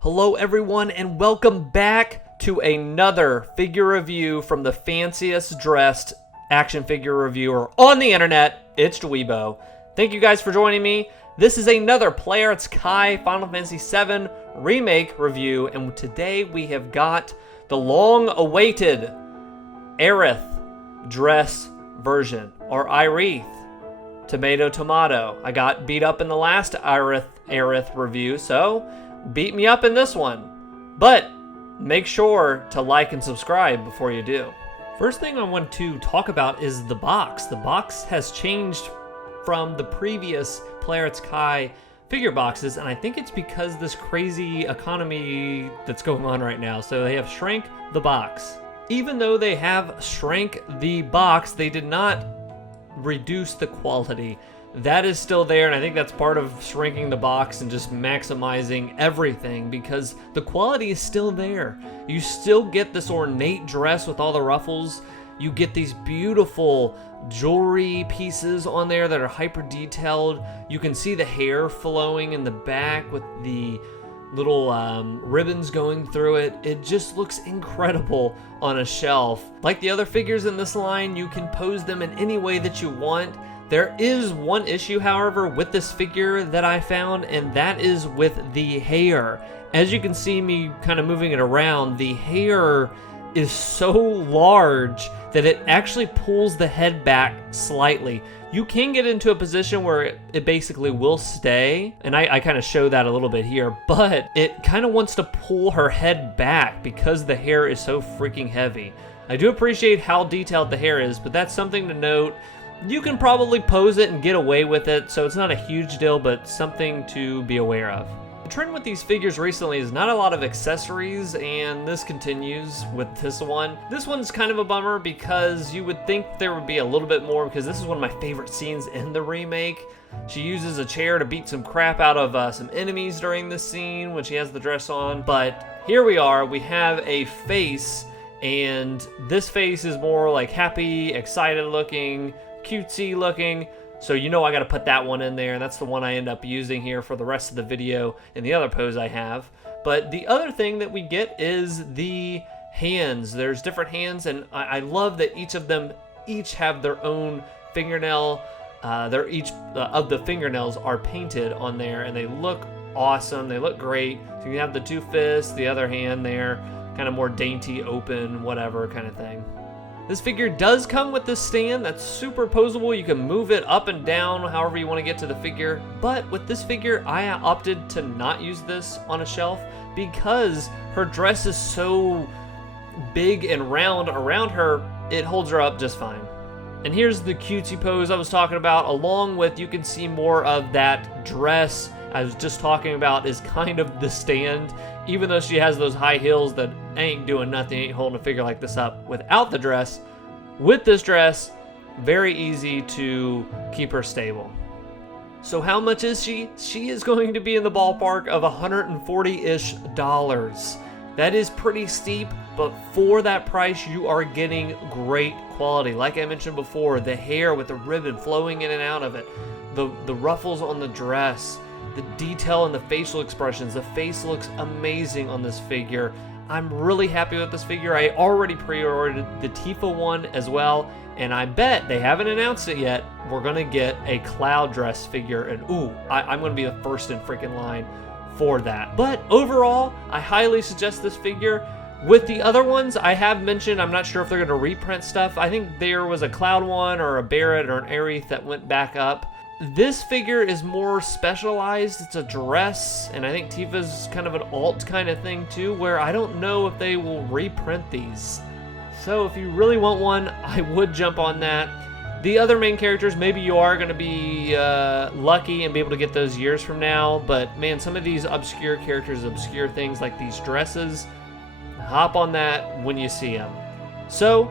Hello everyone and welcome back to another figure review from the fanciest dressed action figure reviewer on the internet. It's DweeBros. Thank you guys for joining me. This is another Aerith Dress Final Fantasy VII Remake review, and today we have got the long-awaited Aerith Dress version, or Aerith. Tomato. I got beat up in the last Aerith review, so beat me up in this one. But make sure to like and subscribe before you do. First thing I want to talk about is the box. The box has changed from the previous Aerith Dress figure boxes, and I think it's because this crazy economy that's going on right now. So they have shrank the box. Even though they have shrank the box, they did not reduce the quality. That is still there, and I think that's part of shrinking the box and just maximizing everything, because the quality is still there. You still get this ornate dress with all the ruffles. You get these beautiful jewelry pieces on there that are hyper detailed. You can see the hair flowing in the back with the little ribbons going through it. It just looks incredible on a shelf. Like the other figures in this line, you can pose them in any way that you want. There is one issue, however, with this figure that I found, and that is with the hair. As you can see me kind of moving it around, the hair is so large that it actually pulls the head back slightly. You can get into a position where it basically will stay, and I kind of show that a little bit here, but it kind of wants to pull her head back because the hair is so freaking heavy. I do appreciate how detailed the hair is, but that's something to note. You can probably pose it and get away with it, so it's not a huge deal, but something to be aware of. The trend with these figures recently is not a lot of accessories, and this continues with this one. This one's kind of a bummer because you would think there would be a little bit more, because this is one of my favorite scenes in the remake. She uses a chair to beat some crap out of some enemies during this scene when she has the dress on, but here we are. We have a face, and this face is more like happy, excited looking, cutesy looking, so you know I got to put that one in there, and that's the one I end up using here for the rest of the video and the other pose I have. But the other thing that we get is the hands. There's different hands, and I love that each of them have their own fingernail. They're each of the fingernails are painted on there, and they look awesome. They look great. So you have the two fists, the other hand there, kind of more dainty, open, whatever kind of thing. This figure does come with this stand that's super posable. You can move it up and down however you want to get to the figure. But with this figure, I opted to not use this on a shelf because her dress is so big and round around her, it holds her up just fine. And here's the cutesy pose I was talking about, along with, you can see more of that dress I was just talking about is kind of the stand. Even though she has those high heels that ain't doing nothing, ain't holding a figure like this up without the dress. With this dress, very easy to keep her stable. So how much is she? She is going to be in the ballpark of $140-ish. That is pretty steep, but for that price, you are getting great quality. Like I mentioned before, the hair with the ribbon flowing in and out of it, the ruffles on the dress, the detail and the facial expressions. The face looks amazing on this figure. I'm really happy with this figure. I already pre-ordered the Tifa one as well, and I bet, they haven't announced it yet, we're gonna get a Cloud Dress figure, and ooh, I'm gonna be the first in freaking line for that. But overall, I highly suggest this figure. With the other ones, I have mentioned, I'm not sure if they're gonna reprint stuff. I think there was a Cloud one or a Barrett or an Aerith that went back up. This figure is more specialized. It's a dress, and I think Tifa's kind of an alt kind of thing too, where I don't know if they will reprint these. So if you really want one, I would jump on that. The other main characters, maybe you are going to be lucky and be able to get those years from now, but man, some of these obscure characters, obscure things like these dresses, hop on that when you see them. So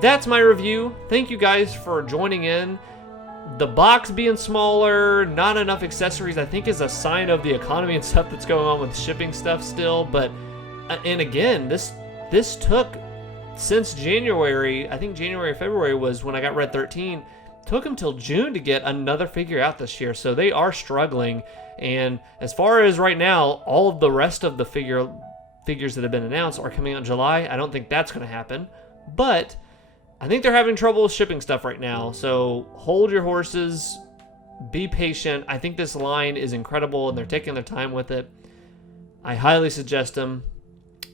that's my review. Thank you guys for joining in. The box being smaller, not enough accessories, I think is a sign of the economy and stuff that's going on with shipping stuff still. But, and again, this took since January, I think January or February was when I got Red 13. took them till June to get another figure out this year, so they are struggling. And as far as right now, all of the rest of the figures that have been announced are coming out in July. I don't think that's going to happen, but I think they're having trouble shipping stuff right now. So hold your horses, be patient. I think this line is incredible, and they're taking their time with it. I highly suggest them.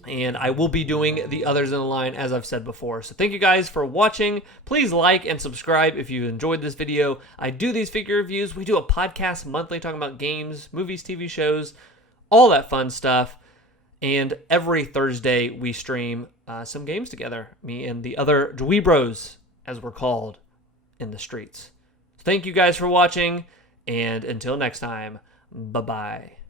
And I will be doing the others in the line, as I've said before. So thank you guys for watching. Please like and subscribe if you enjoyed this video. I do these figure reviews. We do a podcast monthly talking about games, movies, TV shows, all that fun stuff. And every Thursday we stream some games together, me and the other DweeBros, as we're called in the streets. So thank you guys for watching, and until next time, bye-bye.